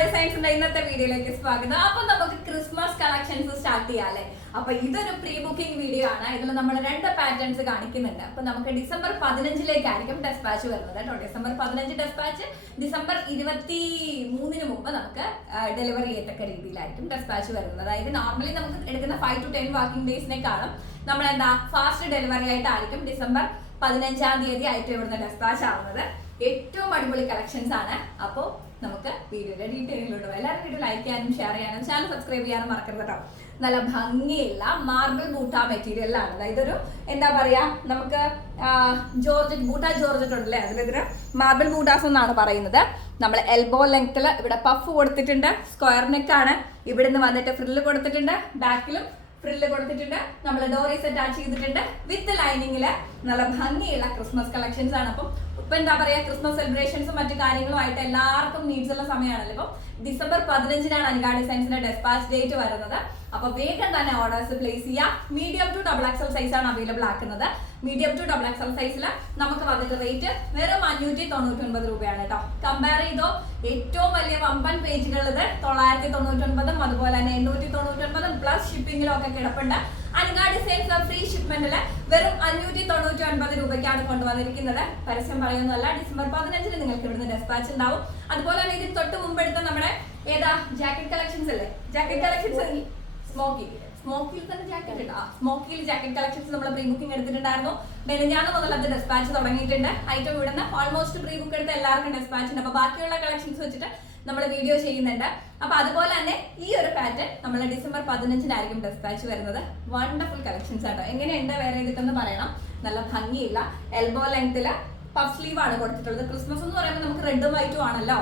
ഡിസൈൻസിന്റെ ഇന്നത്തെ വീഡിയോയിലേക്ക് സ്വാഗതം. അപ്പൊ നമുക്ക് ക്രിസ്മസ് കളക്ഷൻസ് സ്റ്റാർട്ട് ചെയ്യാല്ലേ. അപ്പൊ ഇതൊരു പ്രീ ബുക്കിംഗ് വീഡിയോ ആണ്. ഇതിൽ നമ്മൾ 2 പാറ്റേൺസ് കാണിക്കുന്നുണ്ട്. അപ്പൊ നമുക്ക് ഡിസംബർ 15 ഡെസ്പാച്ച് വരുന്നത് കേട്ടോ. ഡിസംബർ 15 ഡെസ്പാച്ച് ഡിസംബർ 23 മുമ്പ് നമുക്ക് ഡെലിവറി ചെയ്യത്തക്ക രീതിയിലായിരിക്കും ഡെസ്പാച്ച് വരുന്നത്. അതായത് നോർമലി നമുക്ക് എടുക്കുന്ന 5 to 10 വർക്കിംഗ് ഡേയ്സിനേക്കാളും നമ്മൾ എന്താ ഫാസ്റ്റ് ഡെലിവറി ആയിട്ടായിരിക്കും ഡിസംബർ 15 ആയിട്ട് ഇവിടുന്ന് ഡെസ്പാച്ച് ആവുന്നത്. ഏറ്റവും അടിപൊളി കളക്ഷൻസ് ആണ്. അപ്പോൾ നമുക്ക് വീഡിയോയുടെ ഡീറ്റെയിലോട്ട് എല്ലാവരും വീഡിയോ ലൈക്ക് ചെയ്യാനും ഷെയർ ചെയ്യാനും ചാനൽ സബ്സ്ക്രൈബ് ചെയ്യാനും മറക്കരുത് കേട്ടോ. നല്ല ഭംഗിയുള്ള മാർബിൾ ബൂട്ട മെറ്റീരിയലാണ്. അതായത് ഒരു എന്താ പറയാ, നമുക്ക് ജോർജറ്റ് ബൂട്ട ജോർജറ്റ് ഉണ്ടല്ലേ, അതിലെതിരെ മാർബിൾ ബൂട്ടാസ് എന്നാണ് പറയുന്നത്. നമ്മൾ എൽബോ ലെങ്ത്തിൽ ഇവിടെ പഫ് കൊടുത്തിട്ടുണ്ട്, സ്ക്വയർ നെക്ക് ആണ്. ഇവിടുന്ന് വന്നിട്ട് ഫ്രില്ല് കൊടുത്തിട്ടുണ്ട്, ബാക്കിലും ഫ്രില്ല് കൊടുത്തിട്ടുണ്ട്. നമ്മൾ ഡോറീസ് അറ്റാച്ച് ചെയ്തിട്ടുണ്ട് വിത്ത് ലൈനിങ്ങില്. നല്ല ഭംഗിയുള്ള ക്രിസ്മസ് കളക്ഷൻസ് ആണ്. അപ്പം ഇപ്പൊ എന്താ പറയാ, ക്രിസ്മസ് സെലിബ്രേഷൻസും മറ്റു കാര്യങ്ങളും ആയിട്ട് എല്ലാവർക്കും നീഡ്സ് ഉള്ള സമയമാണല്ലോ. ഇപ്പം ഡിസംബർ 15 അനിക ഡിസൈൻസിന്റെ ഡെസ്പാച്ച് ഡേറ്റ് വരുന്നത്. അപ്പൊ വേഗം തന്നെ ഓർഡേഴ്സ് പ്ലേസ് ചെയ്യാം. Medium to double XL size ആണ് അവൈലബിൾ ആക്കുന്നത്. മീഡിയം ടു ഡബിൾ എക്സൽ സൈസിൽ നമുക്ക് വന്നിട്ട് റേറ്റ് വെറും 599 രൂപയാണ് കേട്ടോ. കമ്പയർ ചെയ്തോ ഏറ്റവും വലിയ വമ്പൻ പേജുകളിൽ 999, അതുപോലെ തന്നെ 899 പ്ലസ് ഷിപ്പിംഗിലും ഒക്കെ കിടപ്പുണ്ട്. അനിക ഡിസൈൻസ് ഫ്രീ ഷിപ്മെന്റില് വെറും 599 രൂപയ്ക്കാണ് കൊണ്ടുവന്നിരിക്കുന്നത്. പരസ്യം പറയുന്നതല്ല. ഡിസംബർ 15 നിങ്ങൾക്ക് ഇവിടുന്ന് ഡെസ്പാച്ച് ഉണ്ടാവും. അതുപോലെ തന്നെ ഇതിന് തൊട്ട് മുമ്പ് എടുത്ത നമ്മുടെ ഏതാ ജാക്കറ്റ് കളക്ഷൻസ് അല്ലേ, ജാക്കറ്റ് കളക്ഷൻസ് സ്മോക്കിയിൽ തന്നെ ജാക്കറ്റ് ഉണ്ട്. സ്മോക്കിയിൽ ജാക്കറ്റ് കളക്ഷൻസ് നമ്മൾ പ്രീ ബുക്കിംഗ് എടുത്തിട്ടുണ്ടായിരുന്നു. മെനഞ്ഞാണ് മുതൽ അത് ഡെസ്പാച്ച് തുടങ്ങിയിട്ടുണ്ട്. ഐറ്റം ഇവിടുന്ന് ഓൾമോസ്റ്റ് പ്രീ ബുക്ക് എടുത്ത എല്ലാവർക്കും ഡെസ്പാച്ച് ഉണ്ട്. അപ്പൊ ബാക്കിയുള്ള കളക്ഷൻസ് വെച്ചിട്ട് നമ്മൾ വീഡിയോ ചെയ്യുന്നുണ്ട്. അപ്പൊ അതുപോലെ തന്നെ ഈ ഒരു പാറ്റേൺ നമ്മൾ ഡിസംബർ 15 ഡെസ്പാച്ച് വരുന്നത്. വണ്ടർഫുൾ കളക്ഷൻസ് ആട്ടോ. എങ്ങനെയുണ്ട് വേറെ ചെയ്തിട്ടെന്ന് പറയണം. നല്ല ഭംഗിയില്ല എൽബോ ലെങ്ത്തില് പഫ് സ്ലീവ് ആണ് കൊടുത്തിട്ടുള്ളത്. ക്രിസ്മസ് എന്ന് പറയുമ്പോൾ നമുക്ക് റെഡും വൈറ്റും ആണല്ലോ.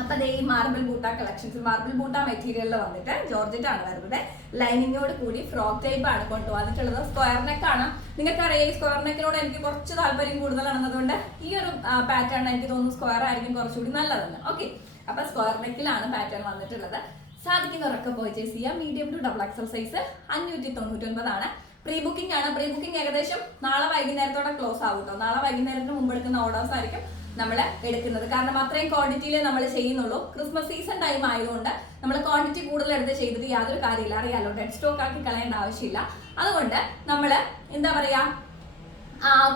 അപ്പൊ അതേ ഈ മാർബിൾ ബൂട്ട കളക്ഷൻസ്, മാർബിൾ ബൂട്ട മെറ്റീരിയലിൽ വന്നിട്ട് ജോർജറ്റ് ആണ് വരുന്നത്. ലൈനിങ്ങോട് കൂടി ഫ്രോക്ക് ടൈപ്പ് ആണ് കൊണ്ടുവന്നിട്ടുള്ളത്. സ്ക്വയർ നെക്ക് ആണ്. നിങ്ങൾക്കറിയാം ഈ സ്ക്വയർ നെക്കിനോട് എനിക്ക് കുറച്ച് താല്പര്യം കൂടുതലാണെന്നതുകൊണ്ട് ഈ ഒരു പാറ്റേൺ എനിക്ക് തോന്നുന്നു സ്ക്വയർ ആയിരിക്കും കുറച്ചുകൂടി നല്ലതെന്ന്. ഓക്കെ, അപ്പൊ സ്ക്വയർ നെക്കിലാണ് പാറ്റേൺ വന്നിട്ടുള്ളത്. സാധിക്കുന്നവരൊക്കെ പർച്ചേസ് ചെയ്യാം. Medium to double XL size 599 ആണ്. പ്രീ ബുക്കിംഗ് ആണ്. പ്രീ ബുക്കിംഗ് ഏകദേശം നാളെ വൈകുന്നേരത്തോടെ ക്ലോസ് ആവും കേട്ടോ. നാളെ വൈകുന്നേരത്തിന് മുമ്പ് എടുക്കുന്ന ഓർഡേഴ്സ് ആയിരിക്കും നമ്മൾ എടുക്കുന്നത്. കാരണം അത്രയും ക്വാണ്ടിറ്റിയിൽ നമ്മൾ ചെയ്യുന്നുള്ളൂ. ക്രിസ്മസ് സീസൺ ടൈം ആയതുകൊണ്ട് നമ്മൾ ക്വാണ്ടിറ്റി കൂടുതൽ എടുത്ത് ചെയ്തിട്ട് യാതൊരു കാര്യമില്ല. അറിയാലോ, ഡെഡ് സ്റ്റോക്ക് ആക്കി കളയേണ്ട ആവശ്യമില്ല. അതുകൊണ്ട് നമ്മൾ എന്താ പറയാ,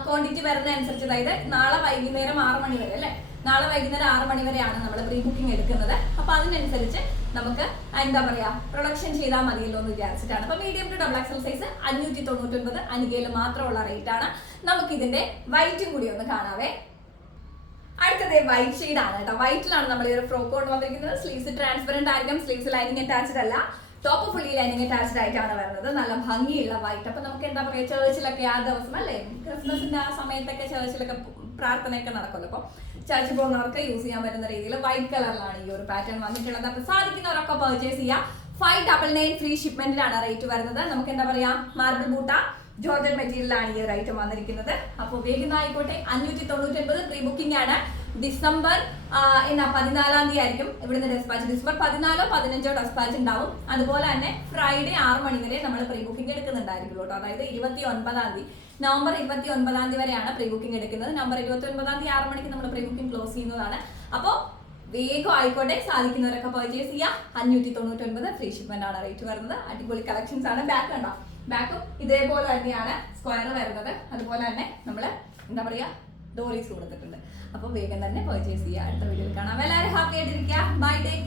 ക്വാണ്ടിറ്റി വരുന്ന അനുസരിച്ച്, അതായത് നാളെ വൈകുന്നേരം 6 മണി വരെ അല്ലേ, നാളെ വൈകുന്നേരം 6 മണി വരെയാണ് നമ്മൾ പ്രീ ബുക്കിംഗ് എടുക്കുന്നത്. അപ്പൊ അതിനനുസരിച്ച് നമുക്ക് എന്താ പറയാ പ്രൊഡക്ഷൻ ചെയ്താൽ മതിയല്ലോ എന്ന് വിചാരിച്ചിട്ടാണ്. അപ്പൊ medium to double XL size 599 അനികയിൽ മാത്രമുള്ള റേറ്റ് ആണ്. നമുക്ക് ഇതിന്റെ വൈറ്റും കൂടി ഒന്ന് കാണാവേ. അടുത്തത് വൈറ്റ് ഷെയ്ഡ് ആണ് കേട്ടോ. വൈറ്റിലാണ് നമ്മൾ ഈ ഒരു ഫ്രോക്ക് കൊണ്ട് വന്നിരിക്കുന്നത്. സ്ലീവ്സ് ട്രാൻസ്പെറന്റ് ആയിരിക്കും. സ്ലീവ്സ് ലൈനിങ് അറ്റാച്ച്ഡ് അല്ല, ടോപ്പ് ഫുള്ളി ലൈനിങ് അറ്റാച്ച്ഡ് ആയിട്ടാണ് വരുന്നത്. നല്ല ഭംഗിയുള്ള വൈറ്റ്. അപ്പൊ നമുക്ക് എന്താ പറയാ, ചേർച്ചിലൊക്കെ ആ ദിവസം അല്ലേ, ക്രിസ്മസിന്റെ ആ സമയത്തൊക്കെ ചേർച്ചിലൊക്കെ പ്രാർത്ഥനയൊക്കെ നടക്കുമല്ലോ. അപ്പൊ ചർച്ചിൽ പോകുന്നവർക്ക് യൂസ് ചെയ്യാൻ പറ്റുന്ന രീതിയിൽ വൈറ്റ് കളറിലാണ് ഈ ഒരു പാറ്റേൺ വന്നിട്ടുള്ളത്. അപ്പൊ സാധിക്കുന്നവരൊക്കെ പർച്ചേസ് ചെയ്യാം. 599 ഫ്രീ ഷിപ്മെന്റിലാണ് റേറ്റ് വരുന്നത്. നമുക്ക് എന്താ പറയാ, മാർബിൾ ബൂട്ട ജോർജറ്റ് മെറ്റീരിയലാണ് ഈ ഒരു ഐറ്റം വന്നിരിക്കുന്നത്. അപ്പോൾ വേഗം ആയിക്കോട്ടെ. 599 പ്രീ ബുക്കിംഗ് ആണ്. ഡിസംബർ 14 ആയിരിക്കും ഇവിടുന്ന് ഡെസ്പാച്ച്. ഡിസംബർ 14 15 ഡെസ്പാച്ച് ഉണ്ടാവും. അതുപോലെ തന്നെ ഫ്രൈഡേ 6 മണി വരെ നമ്മൾ പ്രീ ബുക്കിംഗ് എടുക്കുന്നുണ്ടായിരിക്കും കേട്ടോ. അതായത് 29 നവംബർ 29 വരെയാണ് പ്രീ ബുക്കിംഗ് എടുക്കുന്നത്. നവംബർ 29 6 മണിക്ക് നമ്മൾ പ്രീ ബുക്കിംഗ് ക്ലോസ് ചെയ്യുന്നതാണ്. അപ്പോൾ വേഗം ആയിക്കോട്ടെ. സാധിക്കുന്നവരൊക്കെ പർച്ചേസ് ചെയ്യാം. 599 ഫ്രീ ഷിപ്മെന്റ് ആണ് റേറ്റ് വരുന്നത്. അടിപൊളി കളക്ഷൻസ് ആണ്. ബാക്ക് ഉണ്ടോ, ബാക്കും ഇതേപോലെ തന്നെയാണ് സ്ക്വയർ വരുന്നത്. അതുപോലെ തന്നെ നമ്മൾ എന്താ പറയാ ഡോറീസ് കൊടുത്തിട്ടുണ്ട്. അപ്പോൾ വേഗം തന്നെ പർച്ചേസ് ചെയ്യുക. അടുത്ത വീഡിയോയിൽ കാണാം. എല്ലാവരും ഹാപ്പി ആയിട്ടിരിക്കുക. By, take